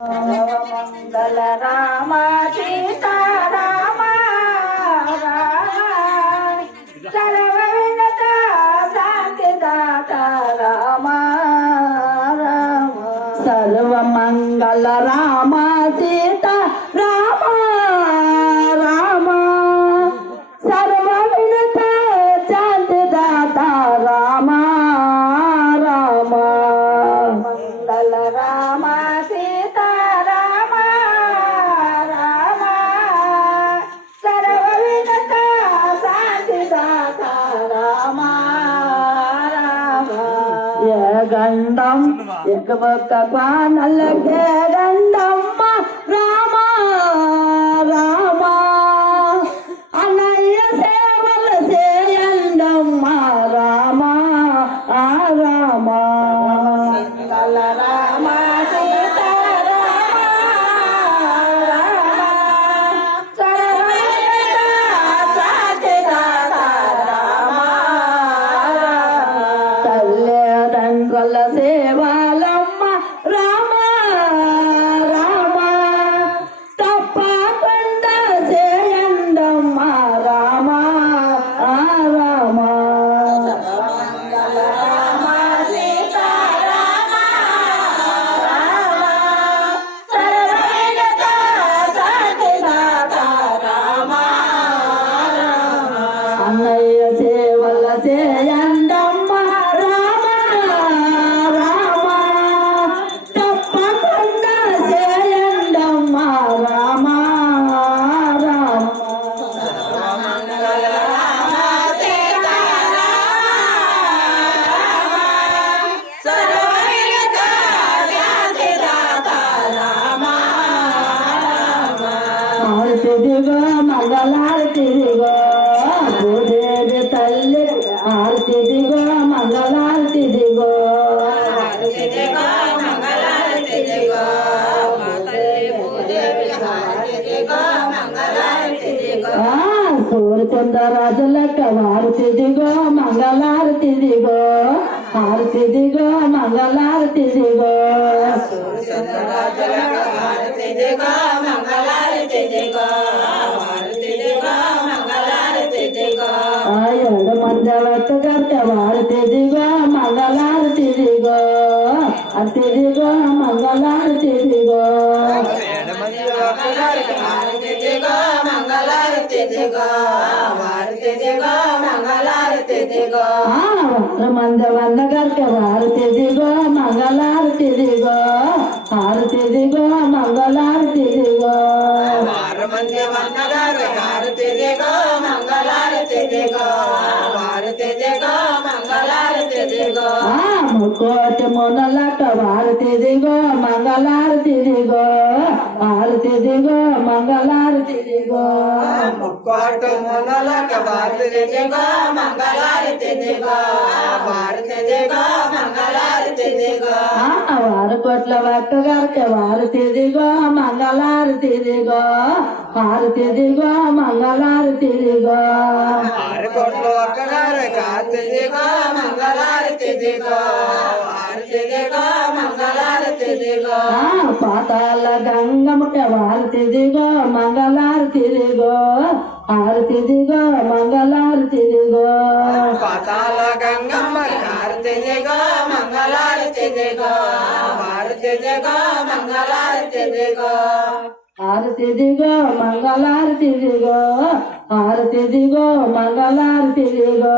మంగళ రామ సీతారామ సర్వవినత శాంతిదాత రామ రామ సర్వమంగళ రామ గండం. ఎక్క ఒక్క క్వానల్లకే గండమ్మ మంగళార్తిదిగో భూదేవి తల్లి ఆర్తిదిగో మంగళార్తిదిగో సూర్యచంద్రరాజులక్క వారుతిదిగో మంగళారతిదిగో హారతిదిగో మంగళారతిదిగో గట్ట వారితేదిగో మంగళారతిదిగో అతిదిగో మంగళారతిదిగో మంగళారతిదిగో మంగళారతిదిగో మంద వంద గట్ట వారితేదిగో ఆ ముక్కోటి మునలక వారుతిదిగో మంగళారతిదిగో హారతిదిగో మంగళారతిదిగో ముక్కోటు మునలక భారతిదిగో మంగళారతిదిగో భారతిదిగో మంగళారతిదిగో ఆ వారు కొట్ల వక్క గర్క వారుతిదిగో మంగళారతిదిగో హారతిదిగో మంగళారతిదిగో ఆరు కోట్లు ఒక్కగారు కార్తిదిగో మంగళారతిదిగో హారతిదిగో మంగళారతిదిగో ఆ పాతాల గంగముట వారుతిదిగో మంగళారతిదిగో హారతిదిగో మంగళారతిదిగో పాతాల గంగమ్మ కార్తిదిగో మంగళారతిదిగో భారతిదిగో మంగళారతిదిగో హారతిదిగో మంగళారతిదిగో హారతిదిగో మంగళారతిదిగో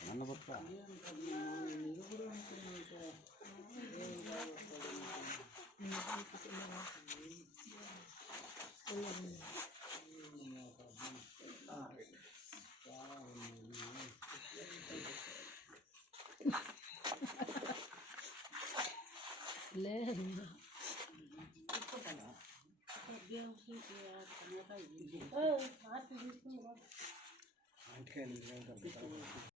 ನನ್ನ ಭಕ್ತ లేదు ఆంటికాయలు